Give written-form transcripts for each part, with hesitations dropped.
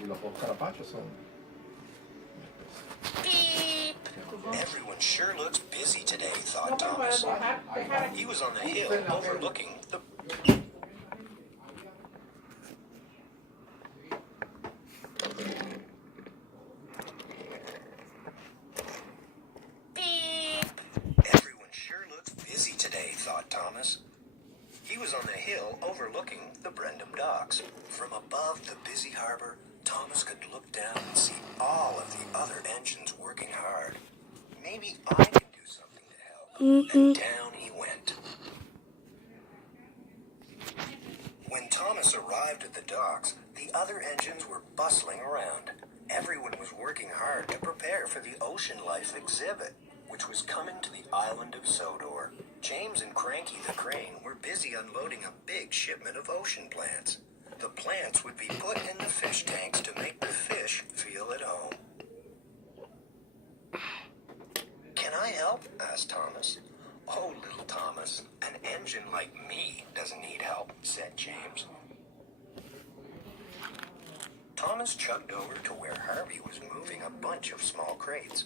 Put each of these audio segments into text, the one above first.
Y los dos carapachos son... Beep! Everyone sure looks busy today, thought Thomas. He was on the hill overlooking the... Beep! Everyone sure looks busy today, thought Thomas. He was on the hill overlooking the Brendam docks. From above the busy harbor, Thomas could look down and see all of the other engines working hard. Maybe I can do something to help. And down he went. When Thomas arrived at the docks, the other engines were bustling around. Everyone was working hard to prepare for the Ocean Life exhibit, which was coming to the island of Sodor. James and Cranky the crane were busy unloading a big shipment of ocean plants. The plants would be put in the fish tanks to make the fish feel at home. Can I help? Asked Thomas. Oh, little Thomas, an engine like me doesn't need help, said James. Thomas chugged over to where Harvey was moving a bunch of small crates.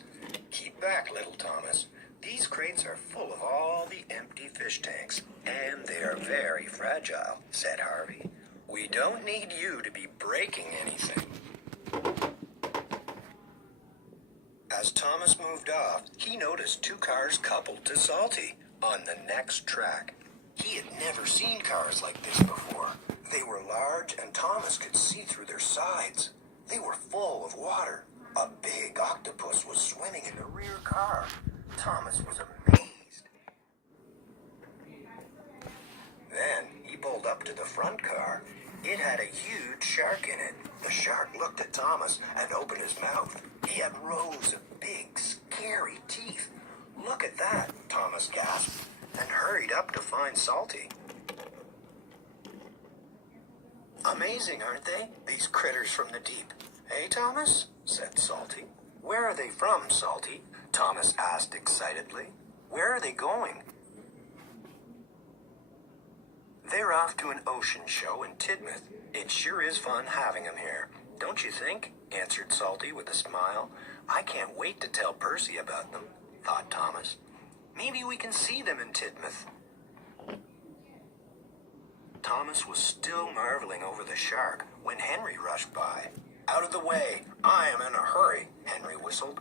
Keep back, little Thomas. These crates are full of all the empty fish tanks, and they are very fragile, said Harvey. We don't need you to be breaking anything. As Thomas moved off, he noticed two cars coupled to Salty on the next track. He had never seen cars like this before. They were large, and Thomas could see through their sides. They were full of water. A big octopus was swimming in the rear car. Thomas was amazed. Then he pulled up to the front car. It had a huge shark in it. The shark looked at Thomas and opened his mouth. He had rows of big, scary teeth. Look at that, Thomas gasped, and hurried up to find Salty. Amazing, aren't they? These critters from the deep. Hey, Thomas, said Salty. Where are they from, Salty? Thomas asked excitedly. Where are they going? They're off to an ocean show in Tidmouth. It sure is fun having them here. Don't you think? Answered Salty with a smile. I can't wait to tell Percy about them, thought Thomas. Maybe we can see them in Tidmouth. Thomas was still marveling over the shark when Henry rushed by. Out of the way, I am in a hurry, Henry whistled.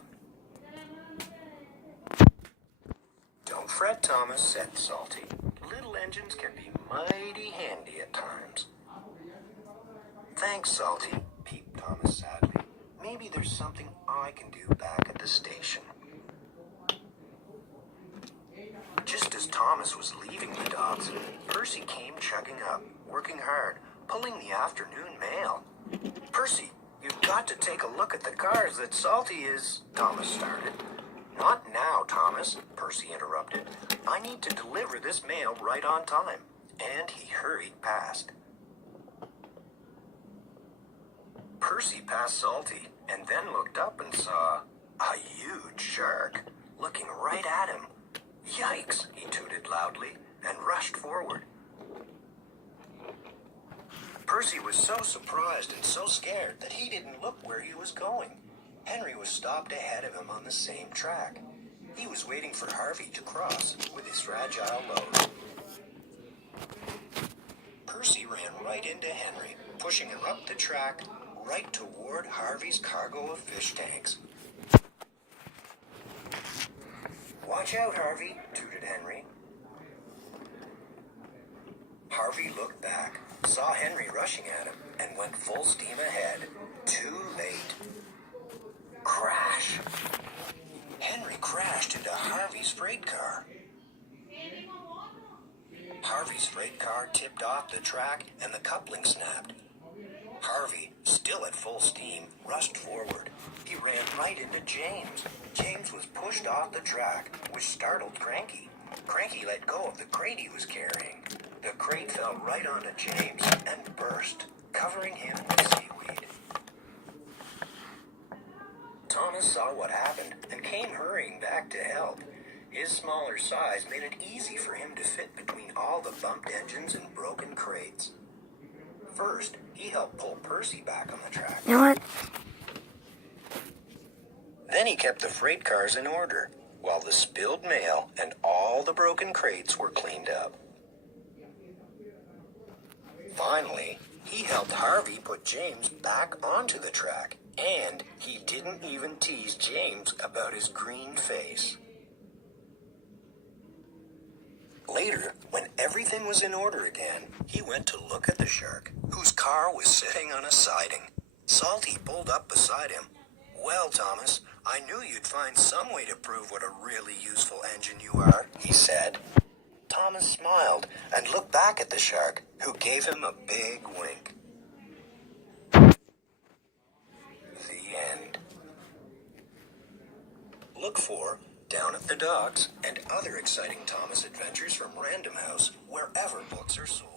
Don't fret, Thomas, said Salty. Little engines can be mighty handy at times. Thanks, Salty, peeped Thomas sadly. Maybe there's something I can do back at the station. Just as Thomas was leaving the docks, Percy came chugging up, working hard, pulling the afternoon mail. Percy, you've got to take a look at the cars that Salty is... Thomas started. Not now, Thomas, Percy interrupted. I need to deliver this mail right on time. And he hurried past. Percy passed Salty and then looked up and saw a huge shark looking right at him. Yikes, he tooted loudly and rushed forward. Percy was so surprised and so scared that he didn't look where he was going. Henry was stopped ahead of him on the same track. He was waiting for Harvey to cross with his fragile load. Percy ran right into Henry, pushing him up the track, right toward Harvey's cargo of fish tanks. Watch out, Harvey, tooted Henry. Harvey looked back, saw Henry rushing at him, and went full steam ahead. Too late. Crash! Henry crashed into Harvey's freight car. Harvey's freight car tipped off the track and the coupling snapped. Harvey, still at full steam, rushed forward. He ran right into James. James was pushed off the track, which startled Cranky. Cranky let go of the crate he was carrying. The crate fell right onto James and burst, covering him with seaweed. Thomas saw what happened and came hurrying back to help. His smaller size made it easy for him to fit between all the bumped engines and broken crates. First, he helped pull Percy back on the track. You know what? Then he kept the freight cars in order, while the spilled mail and all the broken crates were cleaned up. Finally, he helped Harvey put James back onto the track, and he didn't even tease James about his green face. Later, when everything was in order again, he went to look at the shark, whose car was sitting on a siding. Salty pulled up beside him. "Well, Thomas, I knew you'd find some way to prove what a really useful engine you are," he said. Thomas smiled and looked back at the shark, who gave him a big wink. The end. Look for Down at the Docks and other exciting Thomas adventures from Random House wherever books are sold.